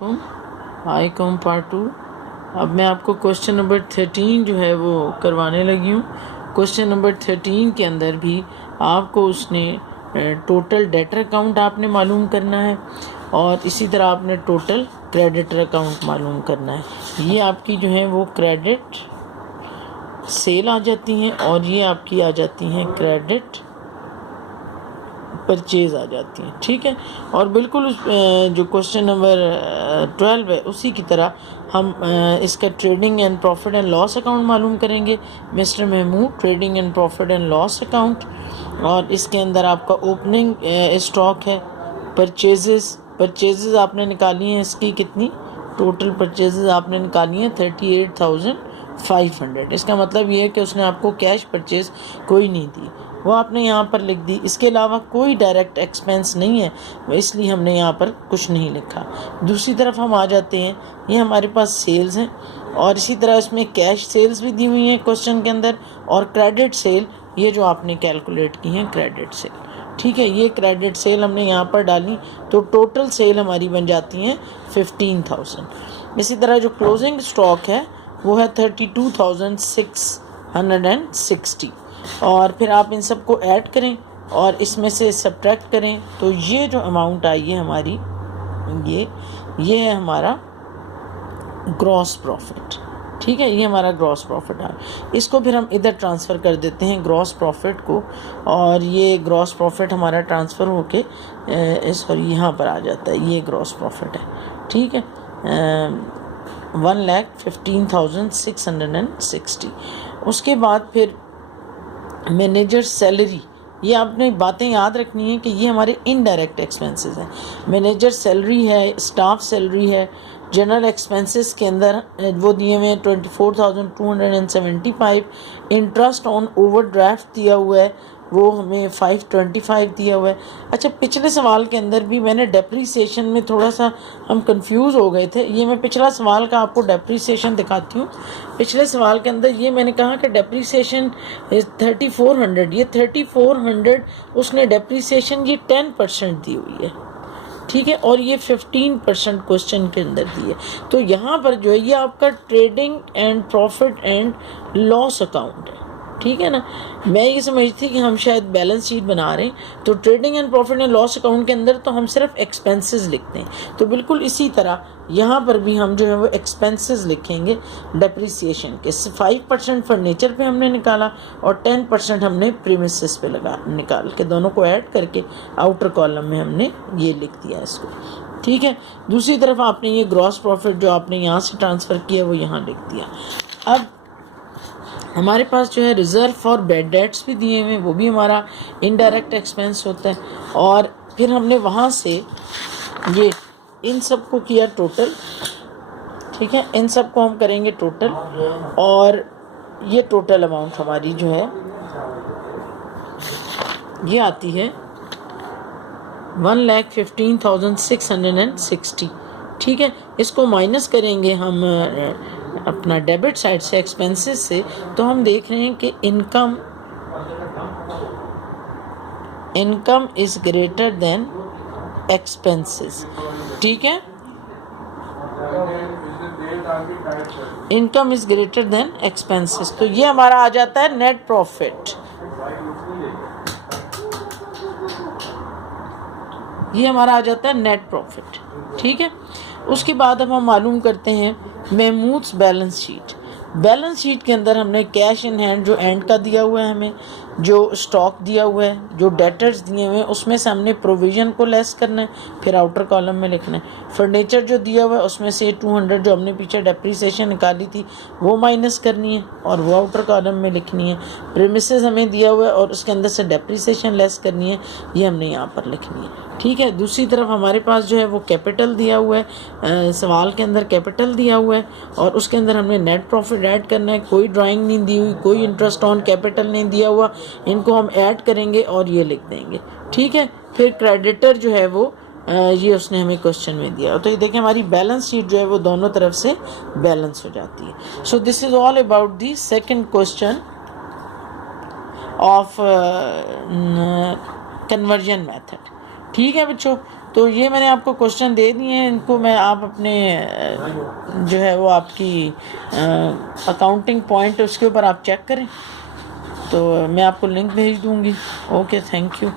Icom part 2। अब मैं आपको क्वेश्चन नंबर 13 जो है वो करवाने लगी हूँ। क्वेश्चन नंबर 13 के अंदर भी आपको उसने टोटल डेटर अकाउंट आपने मालूम करना है और इसी तरह आपने टोटल क्रेडिटर अकाउंट मालूम करना है। ये आपकी जो है वो क्रेडिट सेल आ जाती हैं और ये आपकी आ जाती हैं क्रेडिट परचेज आ जाती हैं, ठीक है। और बिल्कुल उस जो क्वेश्चन नंबर 12 है उसी की तरह हम इसका trading and profit and loss account मालूम करेंगे। Mister Mahmood trading and profit and loss account, और इसके अंदर आपका ओपनिंग स्टॉक है। परचेजेस आपने निकाली हैं, इसकी कितनी टोटल परचेजेस आपने निकाली हैं 38,500। इसका मतलब ये है कि उसने आपको कैश परचेज कोई नहीं दी, वो आपने यहाँ पर लिख दी। इसके अलावा कोई डायरेक्ट एक्सपेंस नहीं है, इसलिए हमने यहाँ पर कुछ नहीं लिखा। दूसरी तरफ हम आ जाते हैं, ये हमारे पास सेल्स हैं और इसी तरह इसमें कैश सेल्स भी दी हुई हैं क्वेश्चन के अंदर, और क्रेडिट सेल ये जो आपने कैलकुलेट की हैं क्रेडिट सेल, ठीक है। ये क्रेडिट सेल हमने यहाँ पर डाली तो टोटल सेल हमारी बन जाती हैं 15,000। इसी तरह जो क्लोजिंग स्टॉक है वो है 32,660, और फिर आप इन सब को ऐड करें और इसमें से सब्ट्रैक्ट करें तो ये जो अमाउंट आई है हमारी, ये है हमारा ग्रॉस प्रॉफिट, ठीक है। ये हमारा ग्रॉस प्रॉफिट है। इसको फिर हम इधर ट्रांसफ़र कर देते हैं ग्रॉस प्रॉफिट को, और ये ग्रॉस प्रॉफिट हमारा ट्रांसफ़र होके सॉरी यहाँ पर आ जाता है। ये ग्रॉस प्रॉफिट है, ठीक है, 1,15,660। उसके बाद फिर मैनेजर सैलरी, ये आपने बातें याद रखनी है कि ये हमारे इनडायरेक्ट एक्सपेंसेस हैं। मैनेजर सैलरी है, स्टाफ सैलरी है। जनरल एक्सपेंसेस के अंदर वो दिए हुए हैं 24,275। इंटरेस्ट ऑन ओवरड्राफ्ट दिया हुआ है, वो हमें 525 दिया हुआ है। अच्छा, पिछले सवाल के अंदर भी मैंने डेप्रीसिएशन में थोड़ा सा हम कंफ्यूज हो गए थे। ये मैं पिछला सवाल का आपको डेप्रीसिएशन दिखाती हूँ। पिछले सवाल के अंदर ये मैंने कहा कि डेप्रीसिएशन 3400, ये 3400 उसने डेप्रीसिएशन ये 10% दी हुई है, ठीक है, और ये 15% क्वेश्चन के अंदर दी है। तो यहाँ पर जो है ये आपका trading and profit and loss account है, ठीक है ना। मैं ये समझती थी कि हम शायद बैलेंस शीट बना रहे हैं, तो trading and profit and loss account के अंदर तो हम सिर्फ एक्सपेंसेस लिखते हैं। तो बिल्कुल इसी तरह यहाँ पर भी हम जो है वो एक्सपेंसेस लिखेंगे डेप्रिसिएशन के। 5% फर्नीचर पे हमने निकाला और 10% हमने प्रीमिसेस पे निकाल के दोनों को ऐड करके आउटर कॉलम में हमने ये लिख दिया इसको, ठीक है। दूसरी तरफ आपने ये ग्रॉस प्रॉफिट जो आपने यहाँ से ट्रांसफ़र किया वो यहाँ लिख दिया। अब हमारे पास जो है रिज़र्व फॉर बैड डेट्स भी दिए हुए हैं, वो भी हमारा इनडायरेक्ट एक्सपेंस होता है। और फिर हमने वहाँ से ये इन सब को किया टोटल, ठीक है, इन सब को हम करेंगे टोटल, और ये टोटल अमाउंट हमारी जो है ये आती है 1,15,660, ठीक है। इसको माइनस करेंगे हम अपना डेबिट साइड से एक्सपेंसेस से, तो हम देख रहे हैं कि income is greater than expenses, ठीक है। Income is greater than expenses, तो ये हमारा आ जाता है नेट प्रॉफिट। ये हमारा आ जाता है नेट प्रॉफिट, ठीक है। उसके बाद अब हम मालूम करते हैं महमूद्स बैलेंस शीट। बैलेंस शीट के अंदर हमने कैश इन हैंड जो एंड का दिया हुआ है, हमें जो स्टॉक दिया हुआ है, जो डेटर्स दिए हुए हैं, उसमें से हमने प्रोविज़न को लेस करना है, फिर आउटर कॉलम में लिखना है। फर्नीचर जो दिया हुआ है उसमें से 200 जो हमने पीछे डेप्रीसिएशन निकाली थी वो माइनस करनी है और वो आउटर कॉलम में लिखनी है। प्रीमिसेस हमें दिया हुआ है और उसके अंदर से डेप्रीसिएशन लेस करनी है, ये हमने यहाँ पर लिखनी है, ठीक है। दूसरी तरफ हमारे पास जो है वो कैपिटल दिया हुआ है, सवाल के अंदर कैपिटल दिया हुआ है और उसके अंदर हमने नेट प्रॉफिट ऐड करना है। कोई ड्राइंग नहीं दी हुई, कोई इंटरेस्ट ऑन कैपिटल नहीं दिया हुआ, इनको हम ऐड करेंगे और ये लिख देंगे, ठीक है। फिर क्रेडिटर जो है वो ये उसने हमें क्वेश्चन में दिया, तो ये देखें हमारी बैलेंस शीट जो है वो दोनों तरफ से बैलेंस हो जाती है। So this is all about the second question of conversion method, ठीक है बच्चों। तो ये मैंने आपको क्वेश्चन दे दिए हैं, इनको मैं आप अपने जो है वो आपकी अकाउंटिंग पॉइंट उसके ऊपर आप चेक करें, तो मैं आपको लिंक भेज दूँगी। Okay, thank you.